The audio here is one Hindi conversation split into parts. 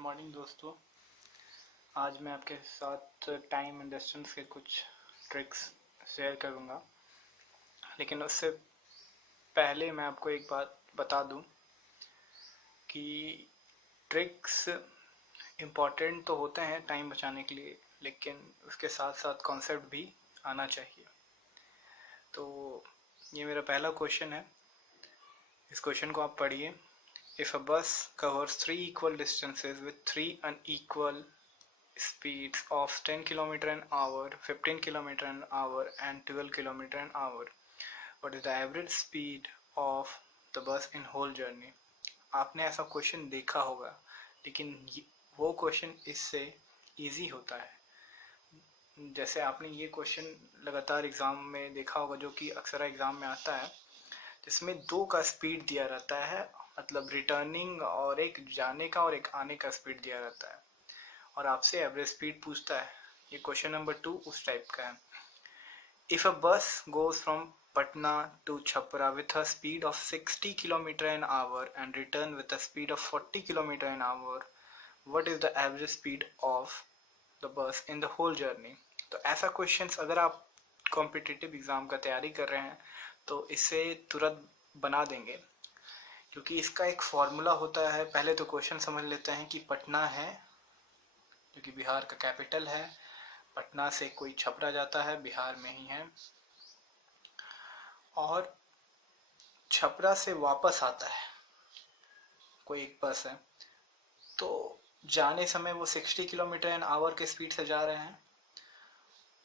मॉर्निंग दोस्तों। आज मैं आपके साथ टाइम एंड डिस्टेंस के कुछ ट्रिक्स शेयर करूंगा, लेकिन उससे पहले मैं आपको एक बात बता दूं कि ट्रिक्स इम्पॉर्टेंट तो होते हैं टाइम बचाने के लिए, लेकिन उसके साथ साथ कॉन्सेप्ट भी आना चाहिए। तो ये मेरा पहला क्वेश्चन है, इस क्वेश्चन को आप पढ़िए। If a bus covers 3 equal distances with 3 unequal speeds of 10 km an hour, 15 km an hour and 12 km an hour, what is the average speed of the bus in whole journey? आपने ऐसा क्वेश्चन देखा होगा, लेकिन वो क्वेश्चन इससे इजी होता है। जैसे आपने ये क्वेश्चन लगातार एग्ज़ाम में देखा होगा, जो कि अक्सर एग्ज़ाम में आता है, जिसमें 2 का स्पीड दिया रहता है, मतलब रिटर्निंग और एक जाने का और एक आने का स्पीड दिया रहता है, और आपसे एवरेज स्पीड पूछता है। ये क्वेश्चन नंबर 2 उस टाइप का है। If a bus goes from Patna to Chhapra with a speed of 60 kilometre an hour and return with a speed of 40 kilometre an hour, what is the average speed of the bus in the whole journey? तो ऐसा क्वेश्चन अगर आप कॉम्पिटिटिव एग्जाम का तैयारी कर रहे हैं तो इसे तुरंत बना देंगे, क्योंकि इसका एक फॉर्मूला होता है। पहले तो क्वेश्चन समझ लेते हैं कि पटना है, जो कि बिहार का कैपिटल है। पटना से कोई छपरा जाता है, बिहार में ही है, और छपरा से वापस आता है कोई एक बस है। तो जाने समय वो 60 किलोमीटर एन आवर के स्पीड से जा रहे हैं,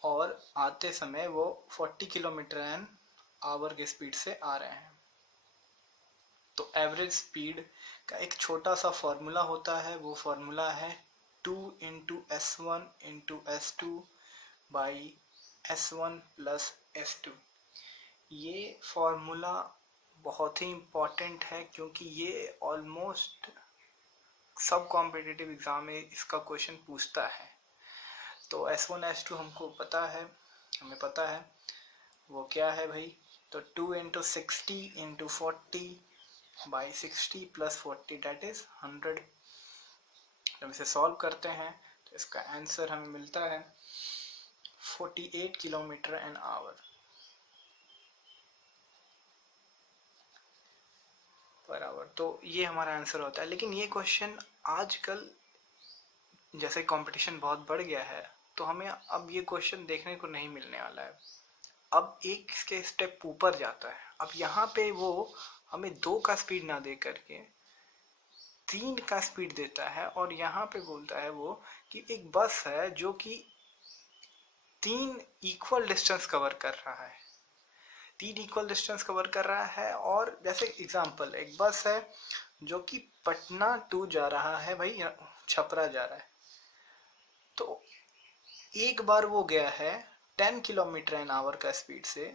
और आते समय वो 40 किलोमीटर एन आवर के स्पीड से आ रहे हैं। तो एवरेज स्पीड का एक छोटा सा फॉर्मूला होता है, वो फॉर्मूला है 2 into S1 into S2 by S1 plus S2। ये फॉर्मूला बहुत ही इम्पॉर्टेंट है, क्योंकि ये ऑलमोस्ट सब कॉम्पिटिटिव एग्जाम में इसका क्वेश्चन पूछता है। तो S1 S2 हमको पता है, हमें पता है वो क्या है भाई। तो 2 into 60 into 40 by 60 plus 40 that is 100। जब इसे सॉल्व करते हैं तो इसका आंसर हमें मिलता है 48 kilometre an our per hour. तो ये हमारा आंसर होता है। लेकिन ये क्वेश्चन आजकल जैसे कंपटीशन बहुत बढ़ गया है, तो हमें अब ये क्वेश्चन देखने को नहीं मिलने वाला है। अब एक इसके स्टेप ऊपर जाता है। अब यहाँ पे वो हमें 2 का स्पीड ना दे करके 3 का स्पीड देता है, और यहाँ पे बोलता है वो कि एक बस है जो कि 3 इक्वल डिस्टेंस कवर कर रहा है, 3 इक्वल डिस्टेंस कवर कर रहा है। और जैसे एग्जांपल, एक बस है जो कि पटना टू जा रहा है, भाई छपरा जा रहा है। तो एक बार वो गया है 10 किलोमीटर एन आवर का स्पीड से,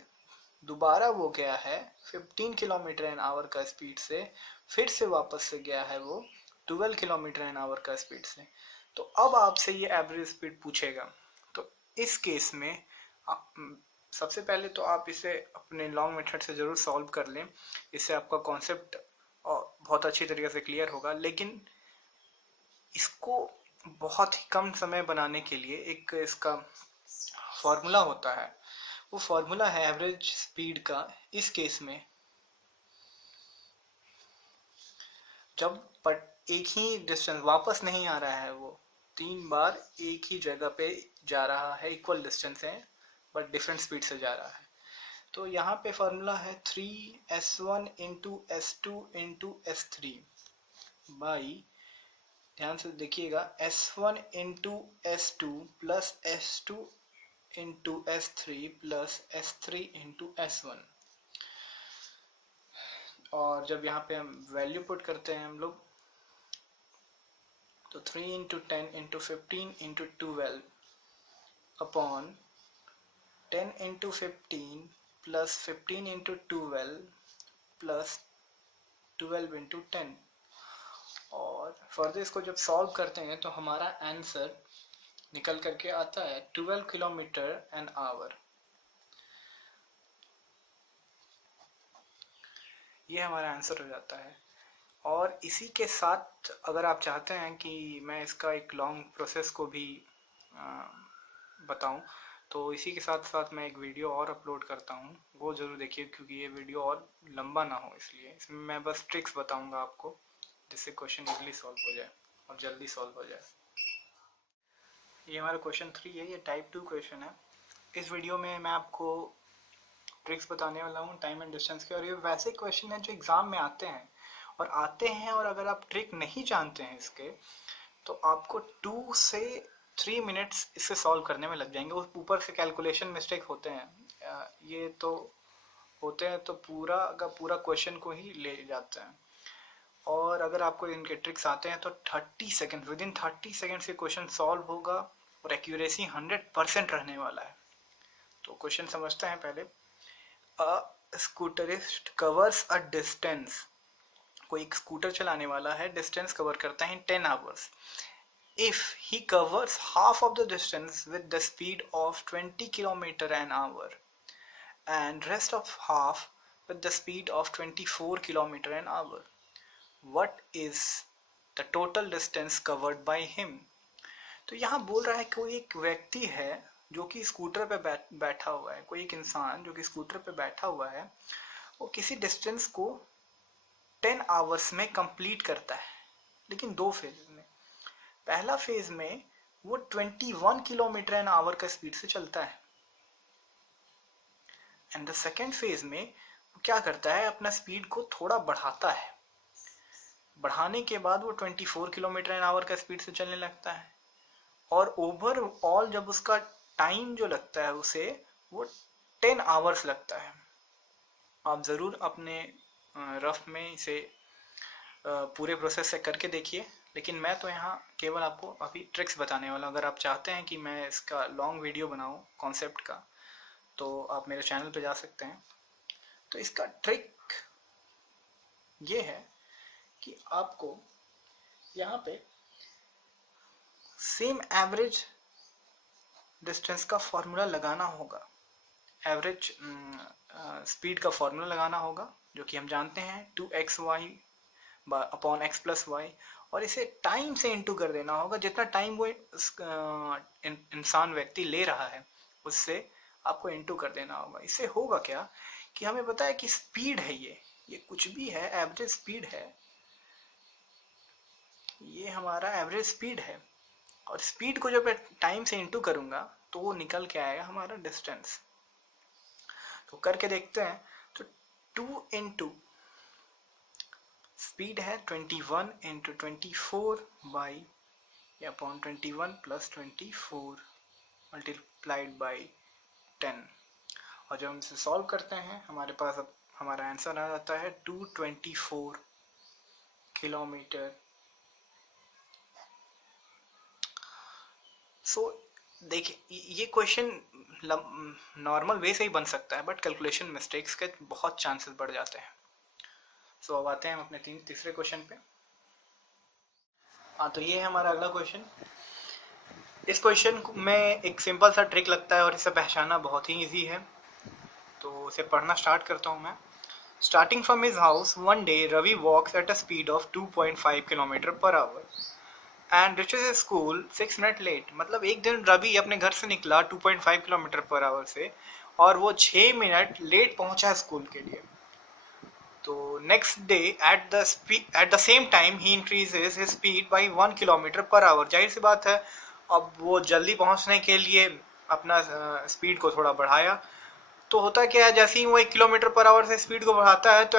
दोबारा वो गया है 15 किलोमीटर एन आवर का स्पीड से, फिर से वापस से गया है वो 12 किलोमीटर एन आवर का स्पीड से। तो अब आपसे ये एवरेज स्पीड पूछेगा। तो इस केस में सबसे पहले तो आप इसे अपने लॉन्ग मेथड से ज़रूर सॉल्व कर लें, इससे आपका कॉन्सेप्ट बहुत अच्छी तरीके से क्लियर होगा। लेकिन इसको बहुत ही कम समय बनाने के लिए एक इसका फॉर्मूला होता है, वो फॉर्मूला है एवरेज स्पीड का। इस केस में जब एक ही डिस्टेंस वापस नहीं आ रहा है, वो 3 बार एक ही जगह पे जा रहा है, इक्वल डिस्टेंस है बट डिफरेंट स्पीड से जा रहा है। तो यहाँ पे फॉर्मूला है 3S1 into S2 into S3 by, ध्यान से देखिएगा, S1 into S2 plus S2 into S3 plus S3 into S1। और जब यहाँ पे हम वैल्यू पुट करते हैं हम लोग, तो 3 into 10 into 15 into 12 upon 10 into 15 plus 15 into 12 plus 12 into 10। और फर्दर इसको जब सॉल्व करते हैं तो हमारा आंसर निकल करके आता है 12 किलोमीटर एन आवर। ये हमारा आंसर हो जाता है। और इसी के साथ अगर आप चाहते हैं कि मैं इसका एक लॉन्ग प्रोसेस को भी बताऊं, तो इसी के साथ साथ मैं एक वीडियो और अपलोड करता हूं, वो ज़रूर देखिए, क्योंकि ये वीडियो और लंबा ना हो, इसलिए इसमें मैं बस ट्रिक्स बताऊंगा आपको, जिससे क्वेश्चन इजीली सॉल्व हो जाए और जल्दी सॉल्व हो जाए। ये हमारा क्वेश्चन 3 है, ये टाइप 2 क्वेश्चन है। इस वीडियो में मैं आपको ट्रिक्स बताने वाला हूँ टाइम एंड डिस्टेंस के, और ये वैसे क्वेश्चन हैं जो एग्ज़ाम में आते हैं, और अगर आप ट्रिक नहीं जानते हैं इसके, तो आपको 2 से 3 मिनट्स इससे सॉल्व करने में लग जाएंगे। ऊपर से कैलकुलेशन मिस्टेक होते हैं, ये तो होते हैं, तो पूरा का पूरा क्वेश्चन को ही ले जाते हैं। और अगर आपको इनके ट्रिक्स आते हैं तो 30 सेकेंड, विद इन 30 सेकेंड से क्वेश्चन सॉल्व होगा, और एक्यूरेसी 100% रहने वाला है। तो क्वेश्चन समझते हैं पहले। अ स्कूटरिस्ट कवर्स अ डिस्टेंस, कोई एक स्कूटर चलाने वाला है, डिस्टेंस कवर करता है इन 10 hours. If he covers half of the distance with the speed of 20 km/h and rest of half with the speed of 24 km/h, what is the total distance covered by him? तो यहाँ बोल रहा है कोई एक व्यक्ति है जो कि स्कूटर पे बैठा हुआ है, कोई एक इंसान जो कि स्कूटर पे बैठा हुआ है, वो किसी डिस्टेंस को 10 आवर्स में कंप्लीट करता है, लेकिन 2 फेज में। पहला फेज में वो 21 km/h का स्पीड से चलता है, एंड द सेकेंड फेज में वो क्या करता है, अपना स्पीड को थोड़ा बढ़ाता है। बढ़ाने के बाद वो 24 km/h का स्पीड से चलने लगता है, और ओवरऑल जब उसका टाइम जो लगता है उसे, वो 10 आवर्स लगता है। आप ज़रूर अपने रफ में इसे पूरे प्रोसेस से करके देखिए, लेकिन मैं तो यहाँ केवल आपको अभी ट्रिक्स बताने वाला हूँ। अगर आप चाहते हैं कि मैं इसका लॉन्ग वीडियो बनाऊँ कॉन्सेप्ट का, तो आप मेरे चैनल पे जा सकते हैं। तो इसका ट्रिक ये है कि आपको यहाँ पे सेम एवरेज डिस्टेंस का फॉर्मूला लगाना होगा, एवरेज स्पीड का फॉर्मूला लगाना होगा, जो कि हम जानते हैं 2xy upon x plus Y, और इसे टाइम से इंटू कर देना होगा। जितना टाइम वो इंसान व्यक्ति ले रहा है उससे आपको इंटू कर देना होगा। इससे होगा क्या कि हमें पता है कि स्पीड है, ये कुछ भी है, एवरेज स्पीड है, ये हमारा एवरेज स्पीड है, और स्पीड को जब मैं टाइम से इंटू करूंगा तो वो निकल के आएगा हमारा डिस्टेंस। तो करके देखते हैं। तो 2 इंटू स्पीड है 21 into 24 by upon 21 plus 24 multiplied by 10, और जब हम इसे सॉल्व करते हैं हमारे पास अब हमारा आंसर आ जाता है 224 किलोमीटर। सो देखिए, ये क्वेश्चन नॉर्मल वे से ही बन सकता है, बट कैलकुलेशन मिस्टेक्स के बहुत चांसेस बढ़ जाते हैं। सो अब आते हैं हम अपने तीसरे क्वेश्चन पे। हाँ, तो ये है हमारा अगला क्वेश्चन। इस क्वेश्चन में एक सिंपल सा ट्रिक लगता है और इसे पहचानना बहुत ही इजी है, तो इसे पढ़ना स्टार्ट करता हूँ मैं। Starting from his house one day Ravi walks at a speed of 2.5 km/h and reaches his school 6 minute late. मतलब एक दिन रवि अपने घर से निकला 2.5 km/h से, और वो 6 मिनट लेट पहुंचा स्कूल के लिए। तो next day at the same time he increases his speed bye 1 km/h। जाहिर सी बात है, अब वो जल्दी पहुंचने के लिए अपना स्पीड को थोड़ा बढ़ाया। तो होता क्या है, जैसे ही वो 1 km/h से स्पीड को बढ़ाता है तो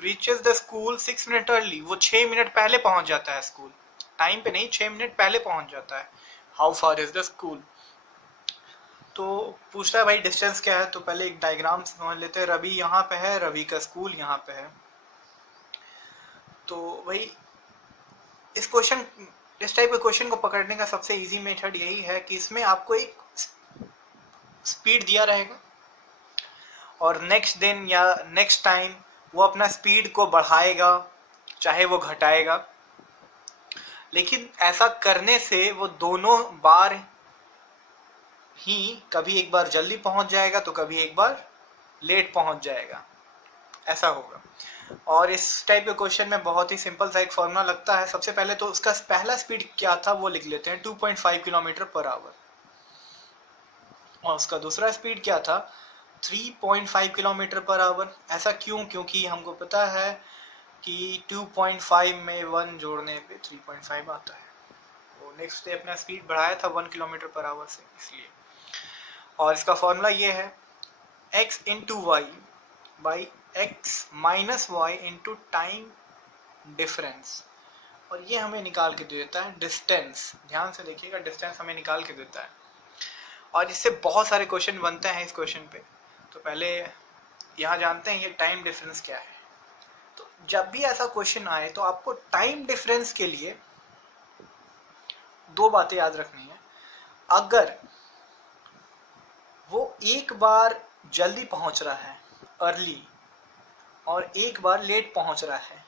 reaches the school 6 minute early, वो 6 मिनट पहले पहुंच जाता है स्कूल, टाइम पे नहीं, 6 मिनट पहले पहुंच जाता है। How far is the school? तो पूछता है भाई डिस्टेंस क्या है, तो पहले एक डायग्राम समझ लेते हैं। रवि यहाँ पे है, रवि का स्कूल यहाँ पे है। तो भाई इस टाइप के क्वेश्चन को पकड़ने का सबसे इजी मेथड यही है कि इसमें आपको एक स्पीड दिया रहेगा, और नेक्स्ट दिन या नेक्स्ट टाइम वो अपना स्पीड को बढ़ाएगा चाहे वो घटाएगा, लेकिन ऐसा करने से वो दोनों बार ही कभी एक बार जल्दी पहुंच जाएगा तो कभी एक बार लेट पहुंच जाएगा। ऐसा होगा। और इस टाइप के क्वेश्चन में बहुत ही सिंपल सा एक फॉर्मूला लगता है। सबसे पहले तो उसका पहला स्पीड क्या था वो लिख लेते हैं, 2.5 किलोमीटर पर आवर, और उसका दूसरा स्पीड क्या था, 3.5 किलोमीटर पर आवर। ऐसा क्यों? क्योंकि हमको पता है कि 2.5 में 1 जोड़ने पे 3.5 आता है। वो नेक्स्ट डे अपना स्पीड बढ़ाया था 1 किलोमीटर पर आवर से, इसलिए। और इसका फॉर्मूला ये है, x into y by x minus y into time difference. और ये हमें निकाल के दे देता है डिस्टेंस। ध्यान से देखिएगा, डिस्टेंस हमें निकाल के देता है। और इससे बहुत सारे क्वेश्चन बनते हैं इस क्वेश्चन पे। तो पहले यहाँ जानते हैं ये टाइम डिफरेंस क्या है। तो जब भी ऐसा क्वेश्चन आए तो आपको टाइम डिफरेंस के लिए दो बातें याद रखनी है। अगर वो एक बार जल्दी पहुंच रहा है अर्ली और एक बार लेट पहुंच रहा है,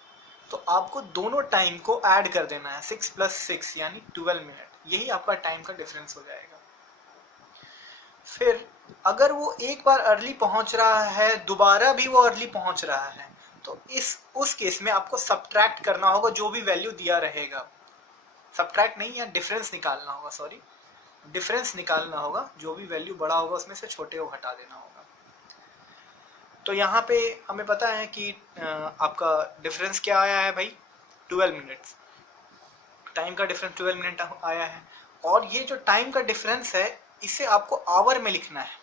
तो आपको दोनों टाइम को ऐड कर देना है, 6 + 6 यानी 12 मिनट। यही आपका टाइम का डिफरेंस हो जाएगा। फिर अगर वो एक बार अर्ली पहुंच रहा है, दोबारा भी वो अर्ली पहुंच रहा है, तो उस केस में आपको सब्ट्रैक्ट करना होगा जो भी वैल्यू दिया रहेगा। सब्ट्रैक्ट नहीं, या डिफरेंस निकालना होगा, सॉरी, डिफरेंस निकालना होगा। जो भी वैल्यू बड़ा होगा उसमें से छोटे को हटा देना होगा। तो यहाँ पे हमें पता है कि आपका डिफरेंस क्या आया है भाई, 12 मिनट्स। टाइम का डिफरेंस 12 मिनट आया है। और ये जो टाइम का डिफरेंस है इसे आपको आवर में लिखना है।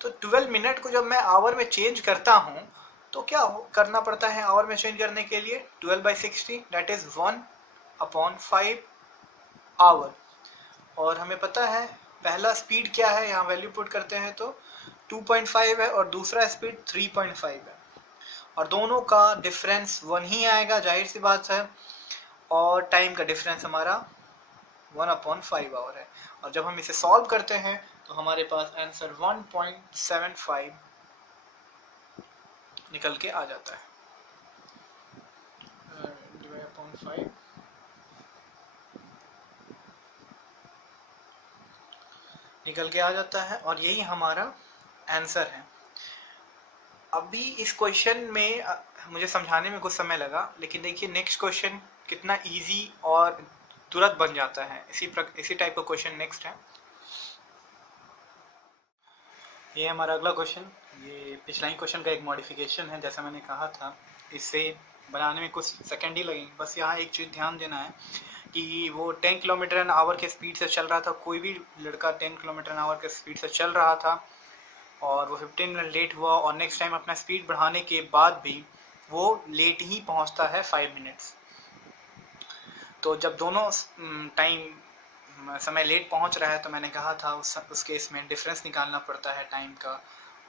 तो 12 मिनट को जब मैं आवर में चेंज करता हूँ तो क्या करना पड़ता है आवर में चेंज करने के लिए, 12/60 दैट इज 1/5 आवर। और हमें पता है पहला स्पीड क्या है, यहाँ वैल्यू पुट करते हैं तो 2.5 है और दूसरा स्पीड 3.5 है। और दोनों का डिफरेंस 1 ही आएगा, जाहिर सी बात है। और टाइम का डिफरेंस हमारा 1/5 आवर है। और जब हम इसे सॉल्व करते हैं तो हमारे पास आंसर 1.75 निकल के आ जाता है। डिवाइड अपॉन 5 निकल के आ जाता है, और यही हमारा आंसर है। अभी इस क्वेश्चन में मुझे समझाने में कुछ समय लगा, लेकिन देखिए नेक्स्ट क्वेश्चन कितना इजी और तुरंत बन जाता है। इसी टाइप का क्वेश्चन नेक्स्ट है। ये हमारा अगला क्वेश्चन, ये पिछला ही क्वेश्चन का एक मॉडिफिकेशन है। जैसा मैंने कहा था, इससे बनाने में कुछ सेकंड ही लगेंगे। बस यहाँ एक चीज़ ध्यान देना है कि वो 10 किलोमीटर/आवर के स्पीड से चल रहा था। कोई भी लड़का 10 किलोमीटर/आवर के स्पीड से चल रहा था और वो 15 मिनट लेट हुआ, और नेक्स्ट टाइम अपना स्पीड बढ़ाने के बाद भी वो लेट ही पहुंचता है 5 मिनट्स। तो जब दोनों समय लेट पहुंच रहा है तो मैंने कहा था उस केस में डिफरेंस निकालना पड़ता है टाइम का,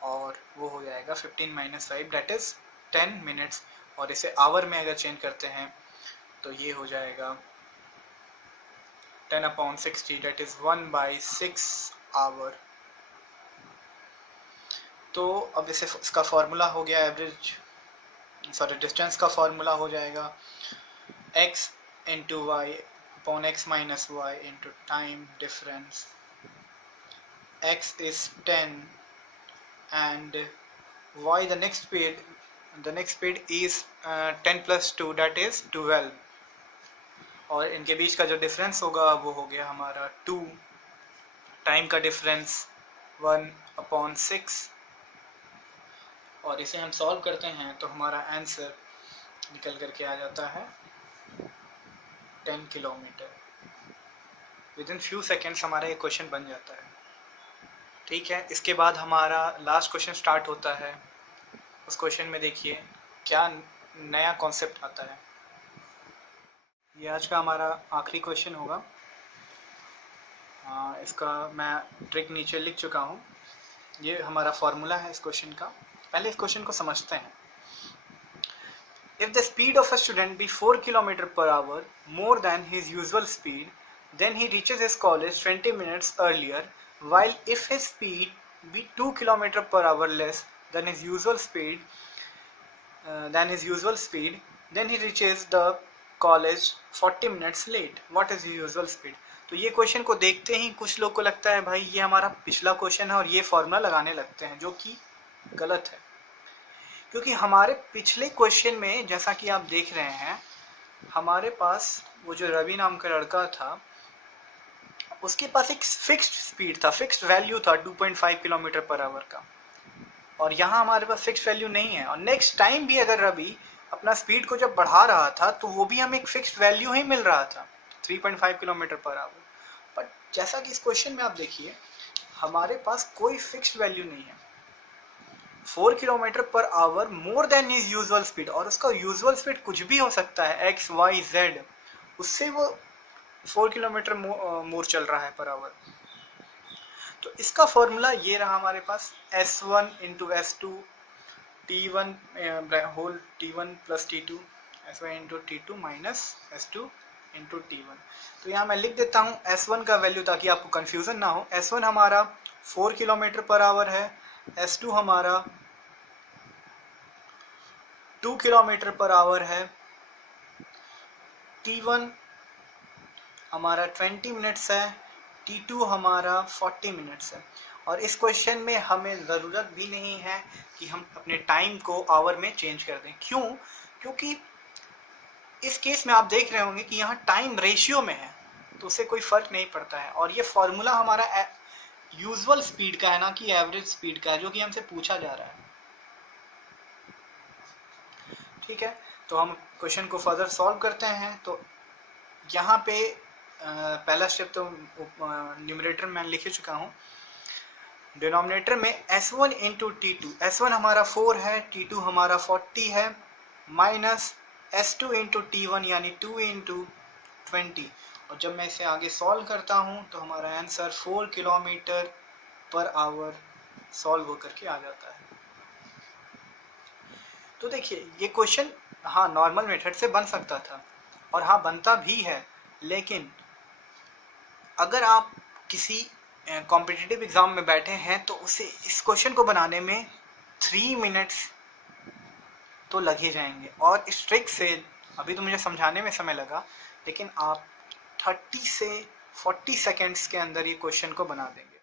और वो हो जाएगा 15 - 5 दैट इज़ 10 मिनट्स। और इसे आवर में अगर चेंज करते हैं तो ये हो जाएगा 10/60 दैट इज़ 1/6 आवर। तो अब इसका फॉर्मूला हो गया डिस्टेंस का फॉर्मूला हो जाएगा x into y upon x minus y into time difference. x is 10 and y the next speed is 10 + 2 that is 12, और इनके बीच का जो डिफरेंस होगा वो हो गया हमारा 2। टाइम का डिफरेंस 1/6, और इसे हम सॉल्व करते हैं तो हमारा आंसर निकल करके आ जाता है 10 किलोमीटर। विदिन फ्यू सेकेंड्स हमारा ये क्वेश्चन बन जाता है। ठीक है, इसके बाद हमारा लास्ट क्वेश्चन स्टार्ट होता है। उस क्वेश्चन में देखिए क्या नया कॉन्सेप्ट आता है। ये आज का हमारा आखिरी क्वेश्चन होगा। इसका मैं ट्रिक नीचे लिख चुका हूँ। ये हमारा फॉर्मूला है इस क्वेश्चन का। पहले इस क्वेश्चन को समझते हैं। If the speed of a student be 4 km/h more than his usual speed, then he reaches his college 20 minutes earlier, while if his speed be 2 km/h less than his usual speed, then he reaches the college 40 minutes late. What is his usual speed? तो ये क्वेश्चन को देखते ही कुछ लोग को लगता है भाई ये हमारा पिछला क्वेश्चन है और ये फॉर्मूला लगाने लगते हैं, जो कि गलत है। क्योंकि हमारे पिछले क्वेश्चन में जैसा कि आप देख रहे हैं, हमारे पास वो जो रवि नाम का लड़का था, उसके पास एक फिक्स्ड स्पीड था, फिक्स्ड वैल्यू था 2.5 किलोमीटर पर आवर का, और यहाँ हमारे पास फिक्स्ड वैल्यू नहीं है। और नेक्स्ट टाइम भी अगर रवि अपना स्पीड को जब बढ़ा रहा था तो वो भी हमें एक फिक्स्ड वैल्यू ही मिल रहा था, 3.5 किलोमीटर पर आवर। बट जैसा कि इस क्वेश्चन में आप देखिए, हमारे पास कोई फिक्स्ड वैल्यू नहीं है। 4 kilometre per hour more than is usual speed, और उसका यूजुअल स्पीड कुछ भी हो सकता है, एक्स वाई जेड, उससे वो 4 किलोमीटर मोर चल रहा है पर आवर। तो इसका फॉर्मूला ये रहा हमारे पास, S1 into S2 T1 whole T1 plus T2, S1 into T2 minus S2 into T1। तो यहाँ मैं लिख देता हूँ S1 का वैल्यू ताकि आपको कंफ्यूजन ना हो। S1 हमारा 4 किलोमीटर पर आवर है, S2 हमारा 2 किलोमीटर पर आवर है, T1 हमारा 20 मिनट्स है, T2 हमारा 40 मिनट्स है। और इस क्वेश्चन में हमें ज़रूरत भी नहीं है कि हम अपने टाइम को आवर में चेंज कर दें। क्यों? क्योंकि इस केस में आप देख रहे होंगे कि यहाँ टाइम रेशियो में है, तो उससे कोई फ़र्क नहीं पड़ता है। और ये फॉर्मूला हमारा यूजुअल स्पीड का है, ना कि एवरेज स्पीड का है, जो कि हमसे पूछा जा रहा है। ठीक है, तो हम क्वेश्चन को फर्दर सॉल्व करते हैं। तो यहाँ पे पहला स्टेप तो न्यूमरेटर में लिख चुका हूँ। डिनोमिनेटर में S1 इंटू T2, S1 हमारा 4 है, T2 हमारा 40 है, माइनस S2 इंटू T1 यानी 2 इंटू 20। और जब मैं इसे आगे सॉल्व करता हूँ तो हमारा answer 4 kilometre per hour solve होकर के आ जाता है। तो देखिए, ये क्वेश्चन हाँ नॉर्मल मेथड से बन सकता था, और हाँ बनता भी है, लेकिन अगर आप किसी कॉम्पिटिटिव एग्ज़ाम में बैठे हैं तो उसे इस क्वेश्चन को बनाने में 3 मिनट्स तो लग ही जाएंगे। और इस ट्रिक से अभी तो मुझे समझाने में समय लगा, लेकिन आप 30 से 40 सेकेंड्स के अंदर ये क्वेश्चन को बना देंगे।